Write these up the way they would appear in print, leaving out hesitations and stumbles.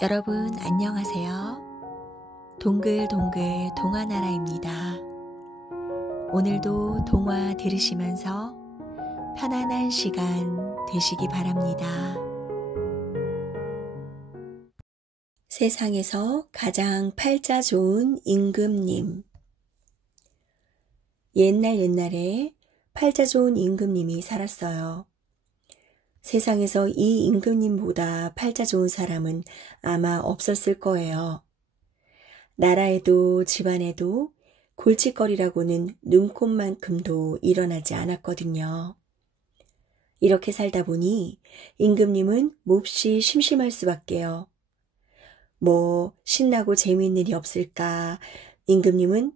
여러분 안녕하세요. 동글동글 동화나라입니다. 오늘도 동화 들으시면서 편안한 시간 되시기 바랍니다. 세상에서 가장 팔자 좋은 임금님. 옛날에 팔자 좋은 임금님이 살았어요. 세상에서 이 임금님보다 팔자 좋은 사람은 아마 없었을 거예요. 나라에도 집안에도 골칫거리라고는 눈꽃만큼도 일어나지 않았거든요. 이렇게 살다 보니 임금님은 몹시 심심할 수밖에요. 신나고 재미있는 일이 없을까 임금님은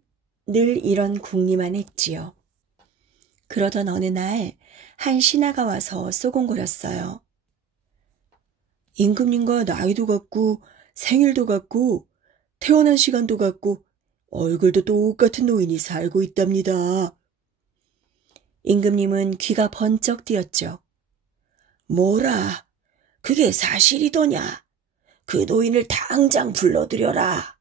늘 이런 궁리만 했지요. 그러던 어느 날 한 신하가 와서 쏘곤거렸어요. 임금님과 나이도 같고 생일도 같고 태어난 시간도 같고 얼굴도 똑같은 노인이 살고 있답니다. 임금님은 귀가 번쩍 뜨였죠. 뭐라? 그게 사실이더냐? 그 노인을 당장 불러들여라.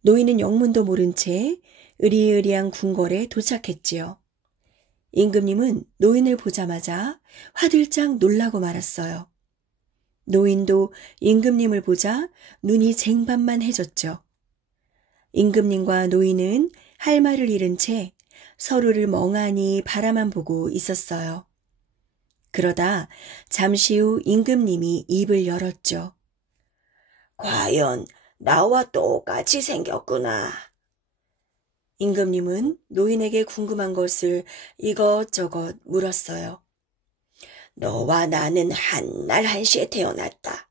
노인은 영문도 모른 채 으리으리한 궁궐에 도착했지요. 임금님은 노인을 보자마자 화들짝 놀라고 말았어요. 노인도 임금님을 보자 눈이 쟁반만해졌죠. 임금님과 노인은 할 말을 잃은 채 서로를 멍하니 바라만 보고 있었어요. 그러다 잠시 후 임금님이 입을 열었죠. 과연 나와 똑같이 생겼구나. 임금님은 노인에게 궁금한 것을 이것저것 물었어요. 너와 나는 한날 한시에 태어났다.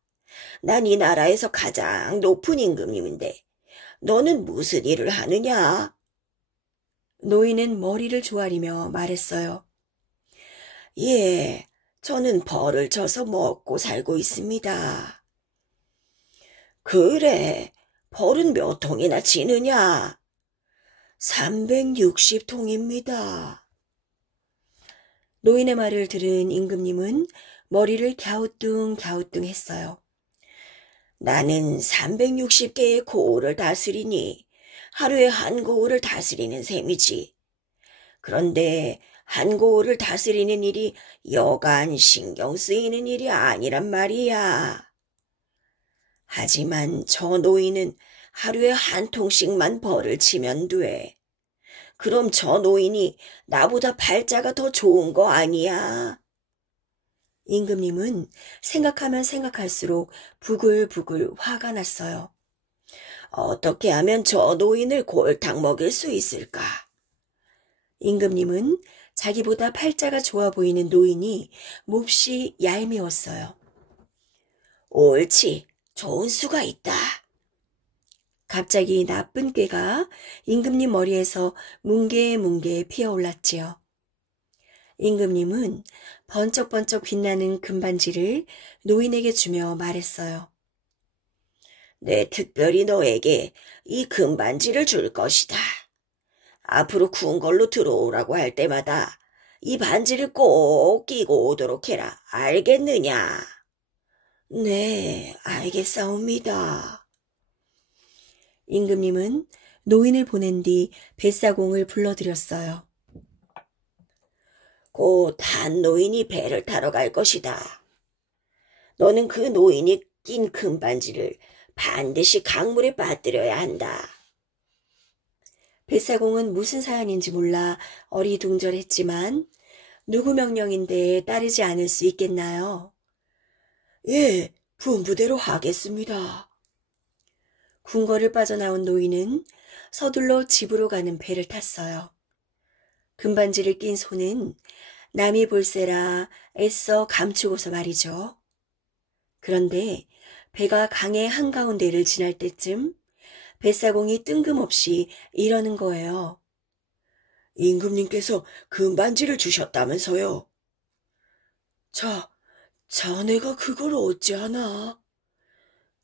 난 이 나라에서 가장 높은 임금님인데 너는 무슨 일을 하느냐? 노인은 머리를 조아리며 말했어요. 예, 저는 벌을 쳐서 먹고 살고 있습니다. 그래, 벌은 몇 통이나 치느냐? 360통입니다. 노인의 말을 들은 임금님은 머리를 갸우뚱 했어요. 나는 360개의 고을을 다스리니 하루에 한 고을을 다스리는 셈이지. 그런데 한 고을을 다스리는 일이 여간 신경 쓰이는 일이 아니란 말이야. 하지만 저 노인은 하루에 한 통씩만 벌을 치면 돼. 그럼 저 노인이 나보다 팔자가 더 좋은 거 아니야? 임금님은 생각하면 생각할수록 부글부글 화가 났어요. 어떻게 하면 저 노인을 골탕 먹일 수 있을까? 임금님은 자기보다 팔자가 좋아 보이는 노인이 몹시 얄미웠어요. 옳지, 좋은 수가 있다. 갑자기 나쁜 꾀가 임금님 머리에서 뭉게뭉게 피어올랐지요. 임금님은 번쩍번쩍 빛나는 금반지를 노인에게 주며 말했어요. 내 특별히 너에게 이 금반지를 줄 것이다. 앞으로 궁궐로 들어오라고 할 때마다 이 반지를 꼭 끼고 오도록 해라. 알겠느냐? 네, 알겠사옵니다. 임금님은 노인을 보낸 뒤 뱃사공을 불러들였어요. 곧 한 노인이 배를 타러 갈 것이다. 너는 그 노인이 낀 금반지를 반드시 강물에 빠뜨려야 한다. 뱃사공은 무슨 사연인지 몰라 어리둥절했지만 누구 명령인데 따르지 않을 수 있겠나요? 예, 분부대로 하겠습니다. 궁궐을 빠져나온 노인은 서둘러 집으로 가는 배를 탔어요. 금반지를 낀 손은 남이 볼세라 애써 감추고서 말이죠. 그런데 배가 강의 한가운데를 지날 때쯤 뱃사공이 뜬금없이 이러는 거예요. 임금님께서 금반지를 주셨다면서요. 자네가 그걸 어찌하나?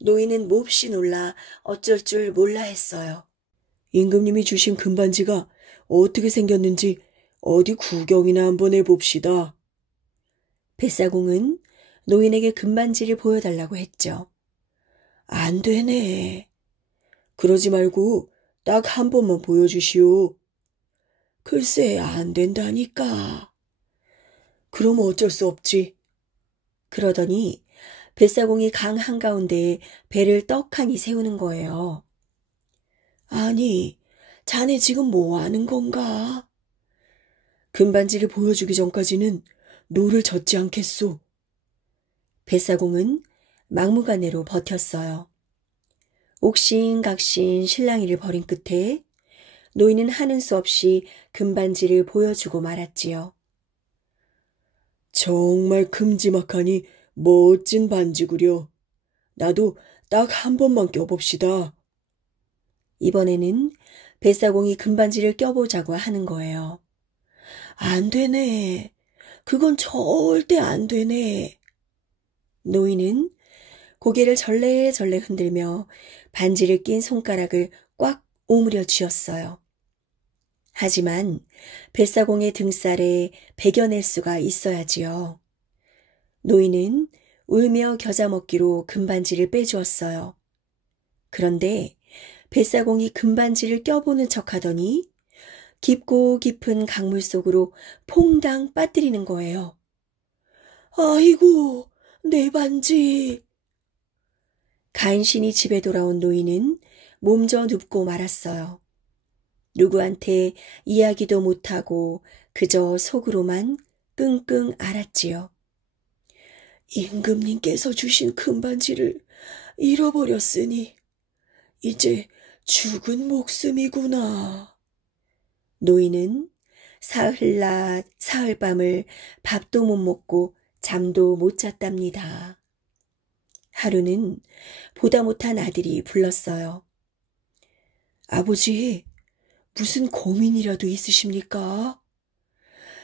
노인은 몹시 놀라 어쩔 줄 몰라 했어요. 임금님이 주신 금반지가 어떻게 생겼는지 어디 구경이나 한번 해봅시다. 뱃사공은 노인에게 금반지를 보여달라고 했죠. 안 되네. 그러지 말고 딱 한 번만 보여주시오. 글쎄, 안 된다니까. 그럼 어쩔 수 없지. 그러더니 뱃사공이 강 한가운데에 배를 떡하니 세우는 거예요. 아니, 자네 지금 뭐 하는 건가? 금반지를 보여주기 전까지는 노를 젓지 않겠소. 뱃사공은 막무가내로 버텼어요. 옥신각신 실랑이를 벌인 끝에 노인은 하는 수 없이 금반지를 보여주고 말았지요. 정말 큼지막하니 멋진 반지구려. 나도 딱 한 번만 껴봅시다. 이번에는 뱃사공이 금반지를 껴보자고 하는 거예요. 안 되네. 그건 절대 안 되네. 노인은 고개를 절레절레 흔들며 반지를 낀 손가락을 꽉 오므려 쥐었어요. 하지만 뱃사공의 등살에 베겨낼 수가 있어야지요. 노인은 울며 겨자 먹기로 금반지를 빼주었어요. 그런데 뱃사공이 금반지를 껴보는 척하더니 깊고 깊은 강물 속으로 퐁당 빠뜨리는 거예요. 아이고, 내 반지. 간신히 집에 돌아온 노인은 몸져 눕고 말았어요. 누구한테 이야기도 못하고 그저 속으로만 끙끙 앓았지요. 임금님께서 주신 금반지를 잃어버렸으니 이제 죽은 목숨이구나. 노인은 사흘낮 사흘밤을 밥도 못 먹고 잠도 못 잤답니다. 하루는 보다 못한 아들이 불렀어요. 아버지, 무슨 고민이라도 있으십니까?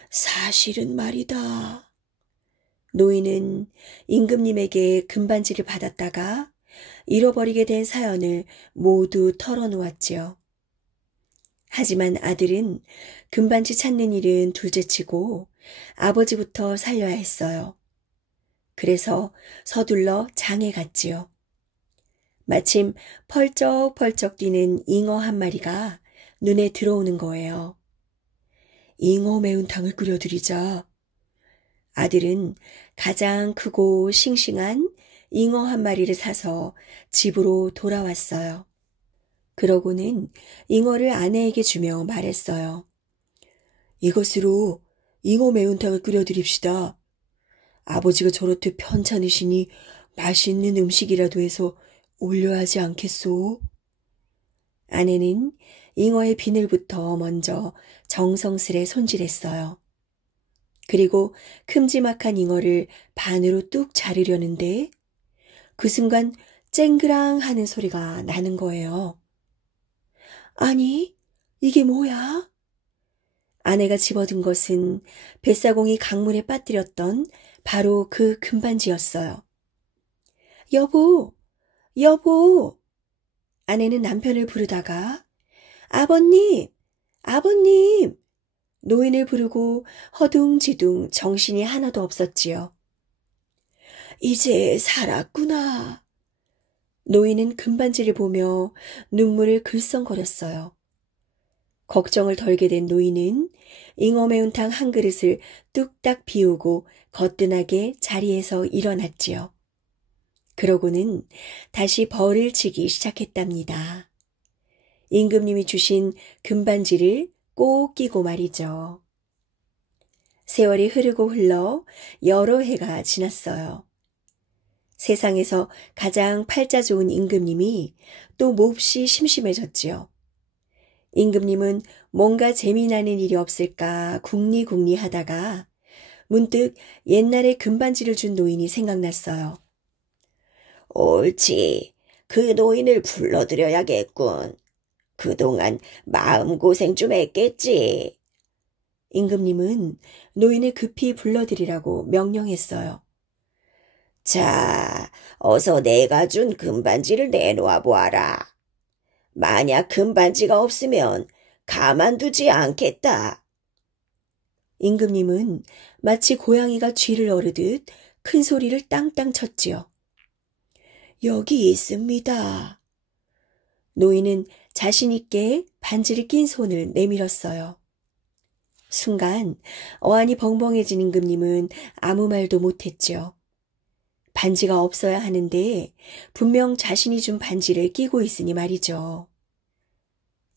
사실은 말이다. 노인은 임금님에게 금반지를 받았다가 잃어버리게 된 사연을 모두 털어놓았지요. 하지만 아들은 금반지 찾는 일은 둘째치고 아버지부터 살려야 했어요. 그래서 서둘러 장에 갔지요. 마침 펄쩍펄쩍 뛰는 잉어 한 마리가 눈에 들어오는 거예요. 잉어 매운탕을 끓여드리자. 아들은 가장 크고 싱싱한 잉어 한 마리를 사서 집으로 돌아왔어요. 그러고는 잉어를 아내에게 주며 말했어요. 이것으로 잉어 매운탕을 끓여드립시다. 아버지가 저렇게 편찮으시니 맛있는 음식이라도 해서 올려야 하지 않겠소? 아내는 잉어의 비늘부터 먼저 정성스레 손질했어요. 그리고 큼지막한 잉어를 반으로 뚝 자르려는데 그 순간 쨍그랑 하는 소리가 나는 거예요. 아니, 이게 뭐야? 아내가 집어든 것은 뱃사공이 강물에 빠뜨렸던 바로 그 금반지였어요. 여보, 여보! 아내는 남편을 부르다가 아버님, 아버님! 노인을 부르고 허둥지둥 정신이 하나도 없었지요. 이제 살았구나. 노인은 금반지를 보며 눈물을 글썽거렸어요. 걱정을 덜게 된 노인은 잉어 매운탕 한 그릇을 뚝딱 비우고 거뜬하게 자리에서 일어났지요. 그러고는 다시 벌을 치기 시작했답니다. 임금님이 주신 금반지를 꼭 끼고 말이죠. 세월이 흐르고 흘러 여러 해가 지났어요. 세상에서 가장 팔자 좋은 임금님이 또 몹시 심심해졌지요. 임금님은 뭔가 재미나는 일이 없을까 궁리궁리 하다가 문득 옛날에 금반지를 준 노인이 생각났어요. 옳지, 그 노인을 불러들여야겠군. 그동안 마음고생 좀 했겠지. 임금님은 노인을 급히 불러들이라고 명령했어요. 자, 어서 내가 준 금반지를 내놓아 보아라. 만약 금반지가 없으면 가만두지 않겠다. 임금님은 마치 고양이가 쥐를 어르듯 큰 소리를 땅땅 쳤지요. 여기 있습니다. 노인은 자신 있게 반지를 낀 손을 내밀었어요. 순간 어안이 벙벙해진 임금님은 아무 말도 못했죠. 반지가 없어야 하는데 분명 자신이 준 반지를 끼고 있으니 말이죠.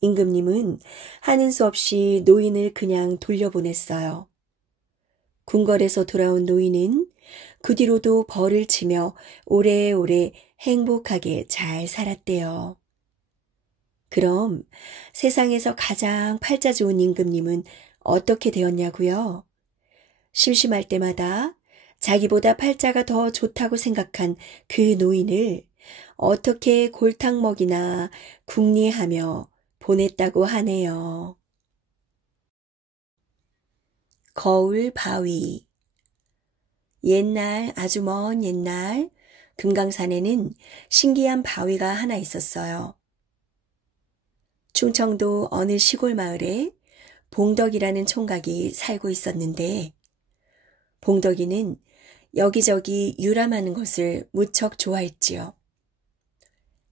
임금님은 하는 수 없이 노인을 그냥 돌려보냈어요. 궁궐에서 돌아온 노인은 그 뒤로도 벌을 치며 오래오래 행복하게 잘 살았대요. 그럼 세상에서 가장 팔자 좋은 임금님은 어떻게 되었냐고요? 심심할 때마다 자기보다 팔자가 더 좋다고 생각한 그 노인을 어떻게 골탕 먹이나 궁리하며 보냈다고 하네요. 거울 바위. 옛날, 아주 먼 옛날 금강산에는 신기한 바위가 하나 있었어요. 충청도 어느 시골 마을에 봉덕이라는 총각이 살고 있었는데, 봉덕이는 여기저기 유람하는 것을 무척 좋아했지요.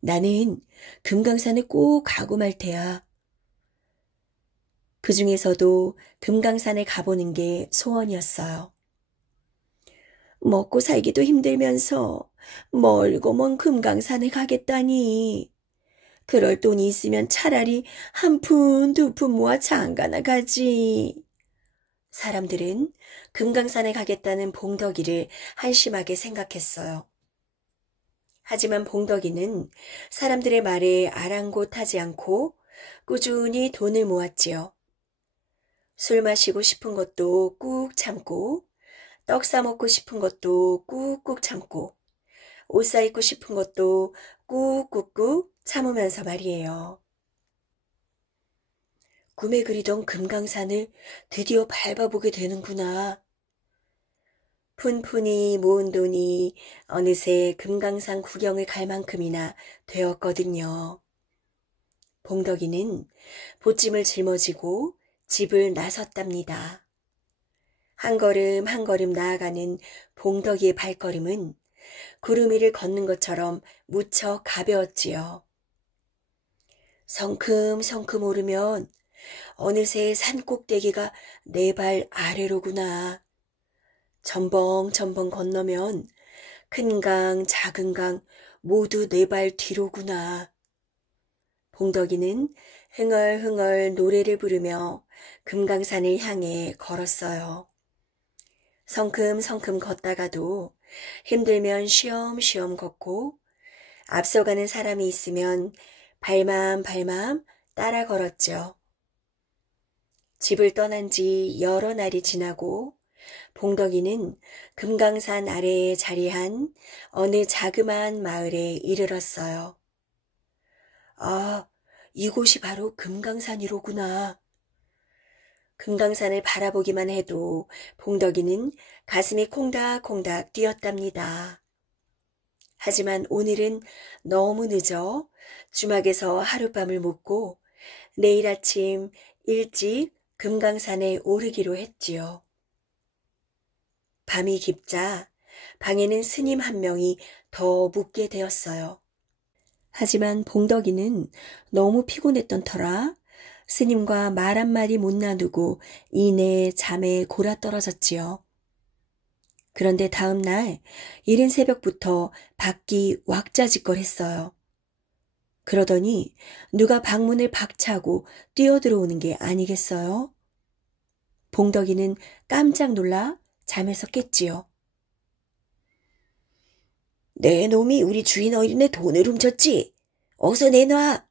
나는 금강산에 꼭 가고 말 테야. 그 중에서도 금강산에 가보는 게 소원이었어요. 먹고 살기도 힘들면서 멀고 먼 금강산에 가겠다니. 그럴 돈이 있으면 차라리 한 푼, 두 푼 모아 장가나 가지. 사람들은 금강산에 가겠다는 봉덕이를 한심하게 생각했어요. 하지만 봉덕이는 사람들의 말에 아랑곳하지 않고 꾸준히 돈을 모았지요. 술 마시고 싶은 것도 꾹 참고, 떡 사 먹고 싶은 것도 꾹꾹 참고, 옷 사 입고 싶은 것도 꾹꾹꾹 참으면서 말이에요. 꿈에 그리던 금강산을 드디어 밟아보게 되는구나. 푼푼히 모은 돈이 어느새 금강산 구경을 갈 만큼이나 되었거든요. 봉덕이는 보찜을 짊어지고 집을 나섰답니다. 한 걸음 한 걸음 나아가는 봉덕이의 발걸음은 구름 위를 걷는 것처럼 무척 가벼웠지요. 성큼성큼 오르면 어느새 산 꼭대기가 내 발 아래로구나. 첨벙첨벙 건너면 큰 강, 작은 강 모두 내 발 뒤로구나. 봉덕이는 흥얼흥얼 노래를 부르며 금강산을 향해 걸었어요. 성큼성큼 걷다가도 힘들면 쉬엄쉬엄 걷고 앞서가는 사람이 있으면 발맘발맘 따라 걸었죠. 집을 떠난 지 여러 날이 지나고 봉덕이는 금강산 아래에 자리한 어느 자그마한 마을에 이르렀어요. 아, 이곳이 바로 금강산이로구나. 금강산을 바라보기만 해도 봉덕이는 가슴이 콩닥콩닥 뛰었답니다. 하지만 오늘은 너무 늦어 주막에서 하룻밤을 묵고 내일 아침 일찍 금강산에 오르기로 했지요. 밤이 깊자 방에는 스님 한 명이 더 묵게 되었어요. 하지만 봉덕이는 너무 피곤했던 터라 스님과 말 한마디 못 나누고 이내 잠에 골아떨어졌지요. 그런데 다음 날 이른 새벽부터 밖이 왁자지껄했어요. 그러더니 누가 방문을 박차고 뛰어들어오는 게 아니겠어요? 봉덕이는 깜짝 놀라 잠에서 깼지요. 내 놈이 우리 주인 어린애 돈을 훔쳤지? 어서 내놔!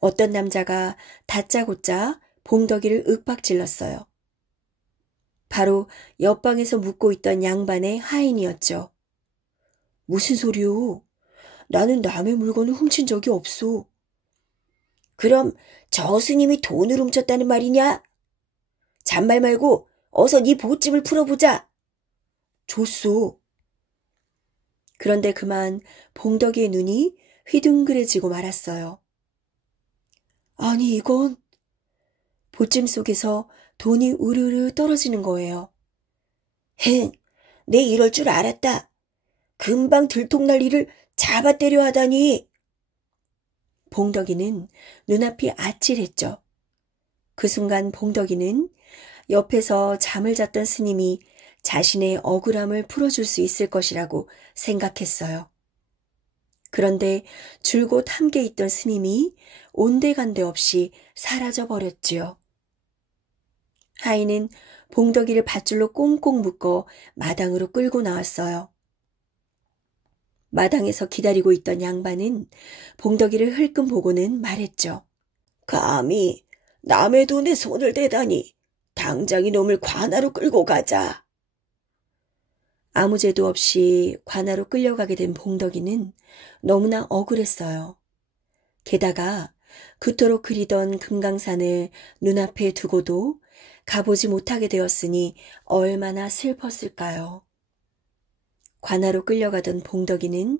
어떤 남자가 다짜고짜 봉덕이를 윽박질렀어요. 바로 옆방에서 묵고 있던 양반의 하인이었죠. 무슨 소리요? 나는 남의 물건을 훔친 적이 없소. 그럼 저 스님이 돈을 훔쳤다는 말이냐? 잔말 말고 어서 네 보찜을 풀어보자. 좋소. 그런데 그만 봉덕이의 눈이 휘둥그레지고 말았어요. 아니 이건 보찜 속에서 돈이 우르르 떨어지는 거예요. 행, 내 이럴 줄 알았다. 금방 들통날리를 잡아 때려 하다니. 봉덕이는 눈앞이 아찔했죠. 그 순간 봉덕이는 옆에서 잠을 잤던 스님이 자신의 억울함을 풀어줄 수 있을 것이라고 생각했어요. 그런데 줄곧 함께 있던 스님이 온데간데 없이 사라져 버렸지요. 하인은 봉덕이를 밧줄로 꽁꽁 묶어 마당으로 끌고 나왔어요. 마당에서 기다리고 있던 양반은 봉덕이를 흘끔 보고는 말했죠. 감히 남의 돈에 손을 대다니 당장 이놈을 관아로 끌고 가자. 아무 죄도 없이 관아로 끌려가게 된 봉덕이는 너무나 억울했어요. 게다가 그토록 그리던 금강산을 눈앞에 두고도 가보지 못하게 되었으니 얼마나 슬펐을까요? 관아로 끌려가던 봉덕이는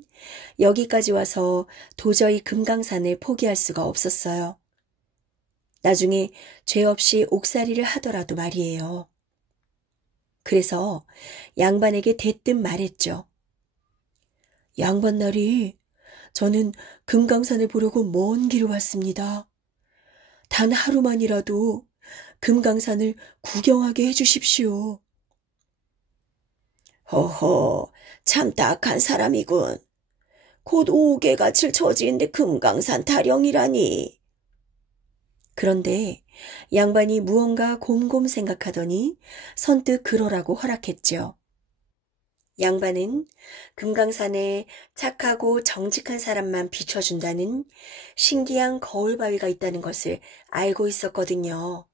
여기까지 와서 도저히 금강산을 포기할 수가 없었어요. 나중에 죄 없이 옥살이를 하더라도 말이에요. 그래서 양반에게 대뜸 말했죠. 양반나리, 저는 금강산을 보려고 먼 길을 왔습니다. 단 하루만이라도 금강산을 구경하게 해주십시오. 허허, 참 딱한 사람이군. 곧 5개 갇힐 처지인데 금강산 타령이라니. 그런데 양반이 무언가 곰곰 생각하더니 선뜻 그러라고 허락했죠. 양반은 금강산에 착하고 정직한 사람만 비춰준다는 신기한 거울바위가 있다는 것을 알고 있었거든요.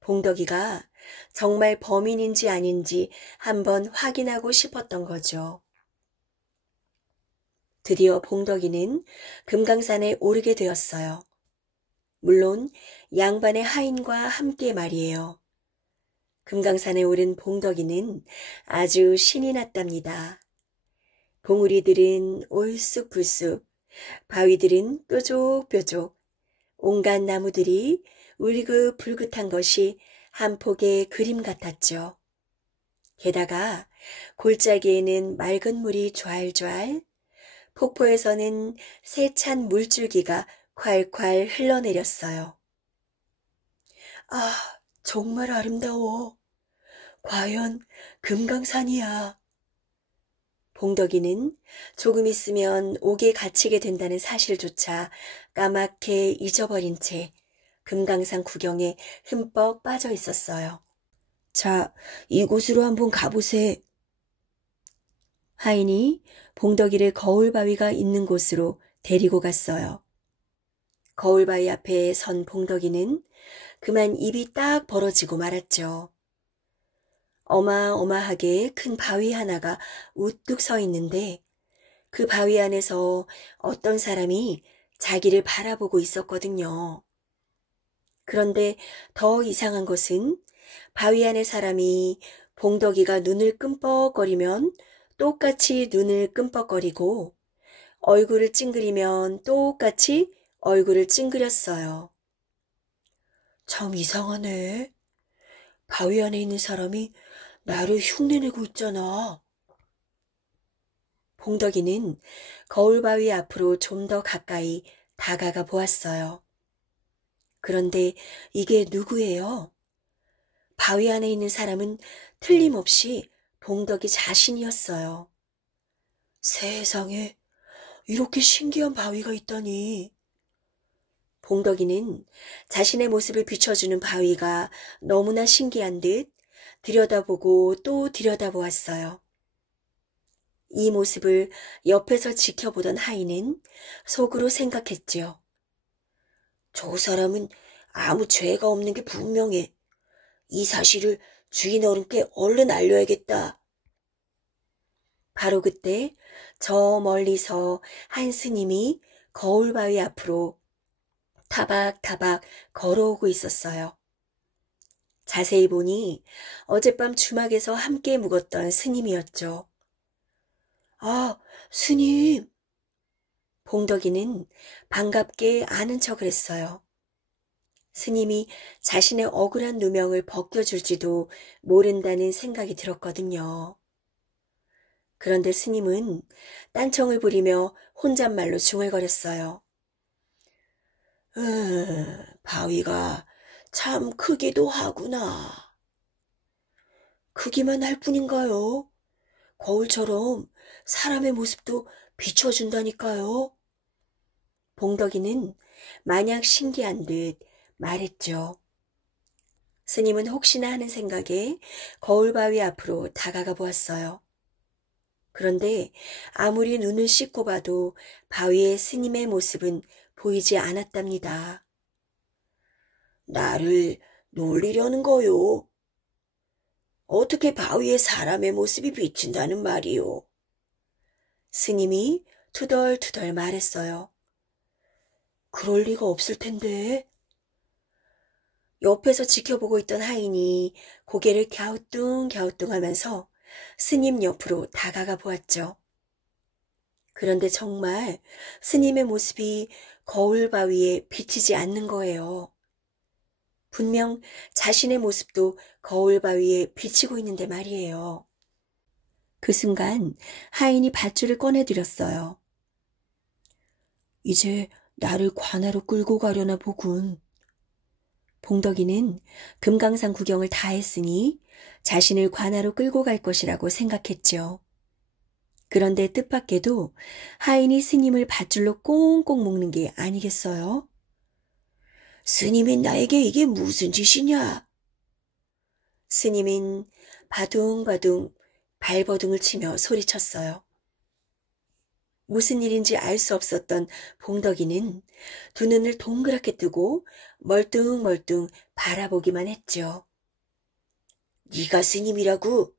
봉덕이가 정말 범인인지 아닌지 한번 확인하고 싶었던 거죠. 드디어 봉덕이는 금강산에 오르게 되었어요. 물론 양반의 하인과 함께 말이에요. 금강산에 오른 봉덕이는 아주 신이 났답니다. 봉우리들은 올쑥불쑥, 바위들은 뾰족뾰족, 온갖 나무들이 울긋불긋한 것이 한 폭의 그림 같았죠. 게다가 골짜기에는 맑은 물이 좔좔, 폭포에서는 세찬 물줄기가 콸콸 흘러내렸어요. 아, 정말 아름다워. 과연 금강산이야. 봉덕이는 조금 있으면 옥에 갇히게 된다는 사실조차 까맣게 잊어버린 채 금강산 구경에 흠뻑 빠져 있었어요. 자, 이곳으로 한번 가보세. 하인이 봉덕이를 거울바위가 있는 곳으로 데리고 갔어요. 거울바위 앞에 선 봉덕이는 그만 입이 딱 벌어지고 말았죠. 어마어마하게 큰 바위 하나가 우뚝 서 있는데 그 바위 안에서 어떤 사람이 자기를 바라보고 있었거든요. 그런데 더 이상한 것은 바위 안의 사람이 봉덕이가 눈을 끔뻑거리면 똑같이 눈을 끔뻑거리고 얼굴을 찡그리면 똑같이 얼굴을 찡그렸어요. 참 이상하네. 바위 안에 있는 사람이 나를 흉내내고 있잖아. 봉덕이는 거울바위 앞으로 좀 더 가까이 다가가 보았어요. 그런데 이게 누구예요? 바위 안에 있는 사람은 틀림없이 봉덕이 자신이었어요. 세상에, 이렇게 신기한 바위가 있다니. 봉덕이는 자신의 모습을 비춰주는 바위가 너무나 신기한 듯 들여다보고 또 들여다보았어요. 이 모습을 옆에서 지켜보던 하인은 속으로 생각했지요. 저 사람은 아무 죄가 없는 게 분명해. 이 사실을 주인 어른께 얼른 알려야겠다. 바로 그때 저 멀리서 한 스님이 거울바위 앞으로 타박타박 걸어오고 있었어요. 자세히 보니 어젯밤 주막에서 함께 묵었던 스님이었죠. 아, 스님! 봉덕이는 반갑게 아는 척을 했어요. 스님이 자신의 억울한 누명을 벗겨줄지도 모른다는 생각이 들었거든요. 그런데 스님은 딴청을 부리며 혼잣말로 중얼거렸어요. 바위가 참 크기도 하구나. 크기만 할 뿐인가요? 거울처럼 사람의 모습도 비춰준다니까요. 봉덕이는 마냥 신기한 듯 말했죠. 스님은 혹시나 하는 생각에 거울바위 앞으로 다가가 보았어요. 그런데 아무리 눈을 씻고 봐도 바위에 스님의 모습은 보이지 않았답니다. 나를 놀리려는 거요. 어떻게 바위에 사람의 모습이 비친다는 말이요. 스님이 투덜투덜 말했어요. 그럴 리가 없을 텐데. 옆에서 지켜보고 있던 하인이 고개를 갸우뚱갸우뚱하면서 스님 옆으로 다가가 보았죠. 그런데 정말 스님의 모습이 거울 바위에 비치지 않는 거예요. 분명 자신의 모습도 거울 바위에 비치고 있는데 말이에요. 그 순간 하인이 밧줄을 꺼내들였어요. 이제 나를 관하로 끌고 가려나 보군. 봉덕이는 금강산 구경을 다 했으니 자신을 관하로 끌고 갈 것이라고 생각했죠. 그런데 뜻밖에도 하인이 스님을 밧줄로 꽁꽁 묶는 게 아니겠어요? 스님이 나에게 이게 무슨 짓이냐? 스님은 바둥바둥 발버둥을 치며 소리쳤어요. 무슨 일인지 알 수 없었던 봉덕이는 두 눈을 동그랗게 뜨고 멀뚱멀뚱 바라보기만 했죠. 네가 스님이라고?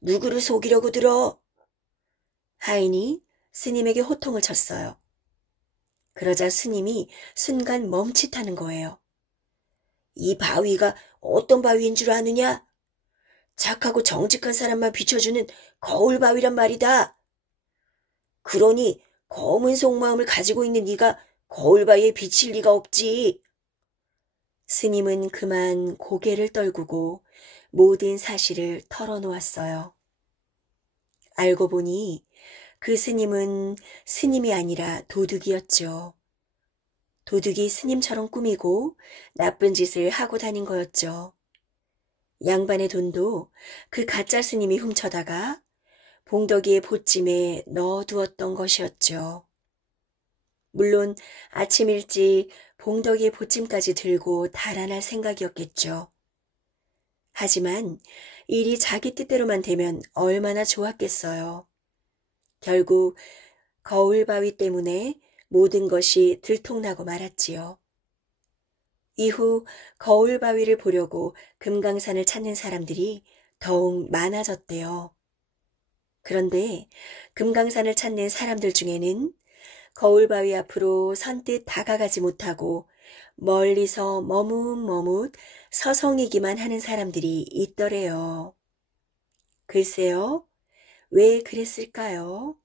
누구를 속이려고 들어? 하인이 스님에게 호통을 쳤어요. 그러자 스님이 순간 멈칫하는 거예요. 이 바위가 어떤 바위인 줄 아느냐? 착하고 정직한 사람만 비춰주는 거울 바위란 말이다. 그러니 검은 속마음을 가지고 있는 네가 거울 바위에 비칠 리가 없지. 스님은 그만 고개를 떨구고 모든 사실을 털어놓았어요. 알고 보니 그 스님은 스님이 아니라 도둑이었죠. 도둑이 스님처럼 꾸미고 나쁜 짓을 하고 다닌 거였죠. 양반의 돈도 그 가짜 스님이 훔쳐다가 봉덕이의 보찜에 넣어두었던 것이었죠. 물론 아침 일찍 봉덕이의 보찜까지 들고 달아날 생각이었겠죠. 하지만 일이 자기 뜻대로만 되면 얼마나 좋았겠어요. 결국 거울바위 때문에 모든 것이 들통나고 말았지요. 이후 거울바위를 보려고 금강산을 찾는 사람들이 더욱 많아졌대요. 그런데 금강산을 찾는 사람들 중에는 거울바위 앞으로 선뜻 다가가지 못하고 멀리서 머뭇머뭇 서성이기만 하는 사람들이 있더래요. 글쎄요, 왜 그랬을까요?